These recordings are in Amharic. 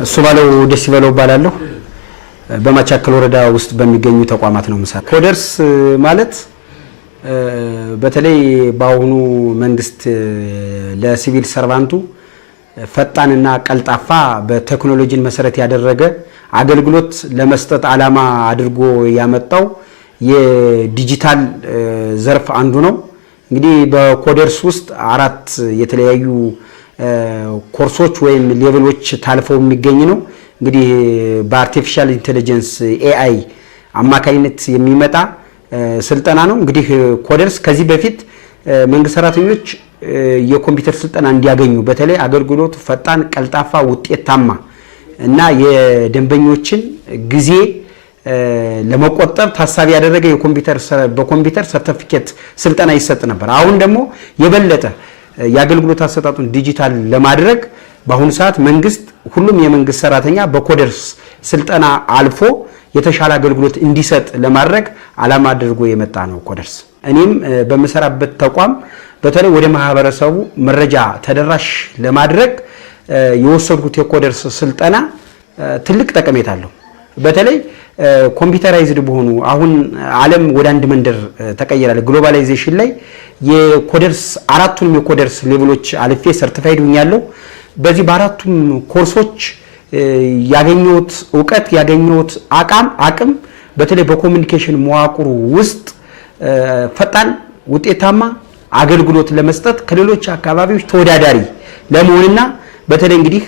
እሱ ባለው ደስ ይበለው ባላለሁ በማቻከል ወረዳ ውስጥ በሚገኙ ተቋማት ነው ምሳሌ ኮደርስ ማለት በተለይ ባሁኑ መንግስት ለሲቪል ሰርቫንቱ ፈጣንና ቀልጣፋ በቴክኖሎጂን መሰረት ያደረገ አገልግሎት ለመስጠት ዓላማ አድርጎ ያመጣው የዲጂታል ዘርፍ አንዱ ነው። እንግዲህ በኮደርስ ውስጥ አራት የተለያዩ ኮርሶች ወይም ሌቭሎች ታልፈው የሚገኝ ነው። እንግዲህ በአርቲፊሻል ኢንተለጀንስ ኤአይ አማካኝነት የሚመጣ ስልጠና ነው። እንግዲህ ኮደርስ ከዚህ በፊት መንግስት ሰራተኞች የኮምፒውተር ስልጠና እንዲያገኙ በተለይ አገልግሎቱ ፈጣን፣ ቀልጣፋ፣ ውጤታማ እና የደንበኞችን ጊዜ ለመቆጠብ ታሳቢ ያደረገ በኮምፒውተር ሰርቲፊኬት ስልጠና ይሰጥ ነበር። አሁን ደግሞ የበለጠ የአገልግሎት አሰጣጡን ዲጂታል ለማድረግ በአሁኑ ሰዓት መንግስት ሁሉም የመንግስት ሰራተኛ በኮደርስ ስልጠና አልፎ የተሻለ አገልግሎት እንዲሰጥ ለማድረግ ዓላማ አድርጎ የመጣ ነው ኮደርስ። እኔም በመሰራበት ተቋም በተለይ ወደ ማህበረሰቡ መረጃ ተደራሽ ለማድረግ የወሰድኩት የኮደርስ ስልጠና ትልቅ ጠቀሜታ አለው። በተለይ ኮምፒውተራይዝድ በሆኑ አሁን ዓለም ወደ አንድ መንደር ተቀየራለች። ግሎባላይዜሽን ላይ የኮደርስ አራቱንም የኮደርስ ሌቭሎች አልፌ ሰርቲፋይድ ሆኛለሁ። በዚህ በአራቱም ኮርሶች ያገኘሁት ዕውቀት ያገኘሁት አቅም በተለይ በኮሙኒኬሽን መዋቅሩ ውስጥ ፈጣን ውጤታማ አገልግሎት ለመስጠት ከሌሎች አካባቢዎች ተወዳዳሪ ለመሆንና በተለይ እንግዲህ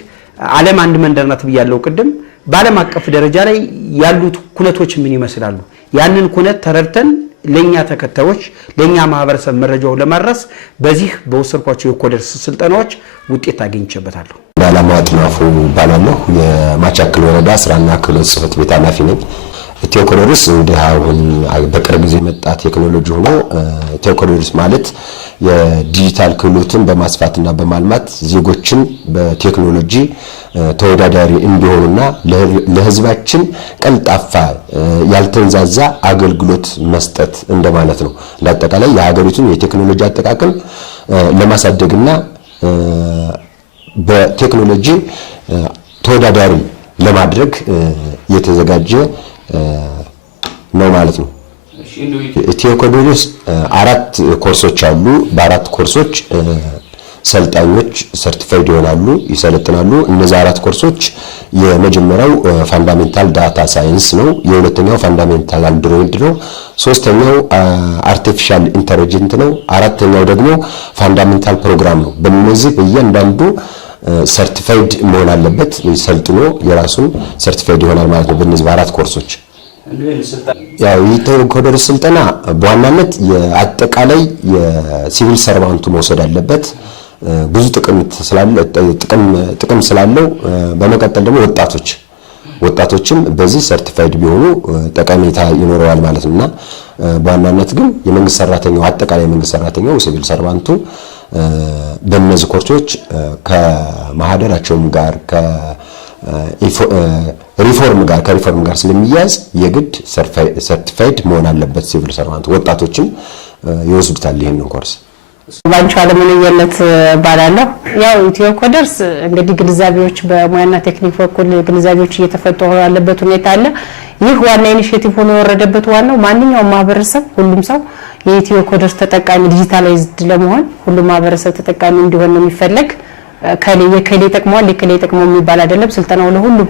ዓለም አንድ መንደር ናት ብያለሁ ቅድም። በዓለም አቀፍ ደረጃ ላይ ያሉት ኩነቶች ምን ይመስላሉ? ያንን ኩነት ተረድተን ለኛ ተከታዮች ለኛ ማህበረሰብ መረጃው ለማድረስ በዚህ በወሰድኳቸው የኮደርስ ስልጠናዎች ውጤት አግኝቼበታለሁ። ባላማው አጥናፉ ባላለሁ የማቻከል ወረዳ ስራና ክህሎት ጽሕፈት ቤት ኃላፊ ነኝ። ቴዎኮደርስ አሁን በቅርብ ጊዜ መጣ ቴክኖሎጂ ሆኖ ቴዎኮደርስ ማለት የዲጂታል ክህሎትን በማስፋትና በማልማት ዜጎችን በቴክኖሎጂ ተወዳዳሪ እንዲሆኑና ለህዝባችን ቀልጣፋ ያልተንዛዛ አገልግሎት መስጠት እንደማለት ነው። ለአጠቃላይ የሀገሪቱን የቴክኖሎጂ አጠቃቀም ለማሳደግና በቴክኖሎጂ ተወዳዳሪ ለማድረግ የተዘጋጀ ነው ማለት ነው። ቴዎኮደርስ አራት ኮርሶች አሉ። በአራት ኮርሶች ሰልጣኞች ሰርቲፋይድ ይሆናሉ፣ ይሰለጥናሉ። እነዚህ አራት ኮርሶች የመጀመሪያው ፋንዳሜንታል ዳታ ሳይንስ ነው። የሁለተኛው ፋንዳሜንታል አንድሮይድ ነው። ሶስተኛው አርቲፊሻል ኢንተለጀንት ነው። አራተኛው ደግሞ ፋንዳሜንታል ፕሮግራም ነው። በእነዚህ በእያንዳንዱ ሰርቲፋይድ መሆን አለበት። ሰልጥኖ የራሱን ሰርቲፋይድ ይሆናል ማለት ነው። በእነዚህ በአራት ኮርሶች ያው የኮደርስ ስልጠና በዋናነት የአጠቃላይ የሲቪል ሰርቫንቱ መውሰድ አለበት። ብዙ ጥቅም ስላለው በመቀጠል ደግሞ ወጣቶችም በዚህ ሰርቲፋይድ ቢሆኑ ጠቀሜታ ይኖረዋል ማለት ነውና በዋናነት ግን የመንግስት ሰራተኛው አጠቃላይ የመንግስት ሰራተኛው ሲቪል ሰርቫንቱ በእነዚህ ኮርሶች ከማህደራቸውም ጋር ከሪፎርም ጋር ስለሚያዝ የግድ ሰርቲፋይድ መሆን አለበት ሲቪል ሰርቫንቱ። ወጣቶችም ይወስዱታል ይሄንን ኮርስ። ባንቹ አለምነየለት ባላለሁ ያው ቴዎኮደርስ እንግዲህ ግንዛቤዎች በሙያና ቴክኒክ በኩል ግንዛቤዎች እየተፈጠሩ ያለበት ሁኔታ አለ። ይህ ዋና ኢኒሺዬቲቭ ሆኖ የወረደበት ዋናው ማንኛውም ማህበረሰብ ሁሉም ሰው የቴዎኮደርስ ተጠቃሚ ዲጂታላይዝድ ለመሆን ሁሉም ማህበረሰብ ተጠቃሚ እንዲሆን ነው የሚፈልግ። ከሌ ተጠቅሟል ለከሌ ተጠቅሞ የሚባል አይደለም። ስልጠናው ለሁሉም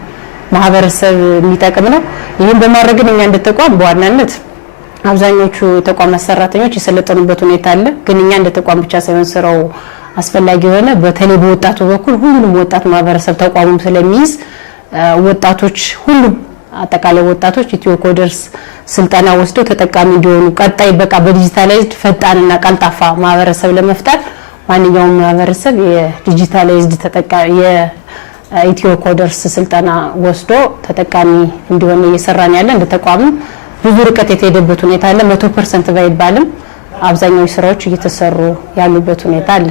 ማህበረሰብ የሚጠቅም ነው። ይሄን በማድረግ እኛ እንደተቋም በዋናነት አብዛኞቹ ተቋም ሰራተኞች የሰለጠኑበት ሁኔታ አለ። ግን እኛ እንደተቋም ብቻ ሳይሆን ስራው አስፈላጊ የሆነ በተለይ በወጣቱ በኩል ሁሉንም ወጣት ማህበረሰብ ተቋሙም ስለሚይዝ ወጣቶች ሁሉም አጠቃላይ ወጣቶች ቴዎኮደርስ ስልጠና ወስደው ተጠቃሚ እንዲሆኑ ቀጣይ በቃ በዲጂታላይዝድ ፈጣንና ቀልጣፋ ማህበረሰብ ለመፍጠር ማንኛውም ማህበረሰብ የዲጂታላይዝድ ተጠቃሚ የቴዎኮደርስ ስልጠና ወስዶ ተጠቃሚ እንዲሆን እየሰራን ያለ እንደ ተቋም ብዙ ርቀት የተሄደበት ሁኔታ አለ። 100% ባይባልም አብዛኛው ስራዎች እየተሰሩ ያሉበት ሁኔታ አለ።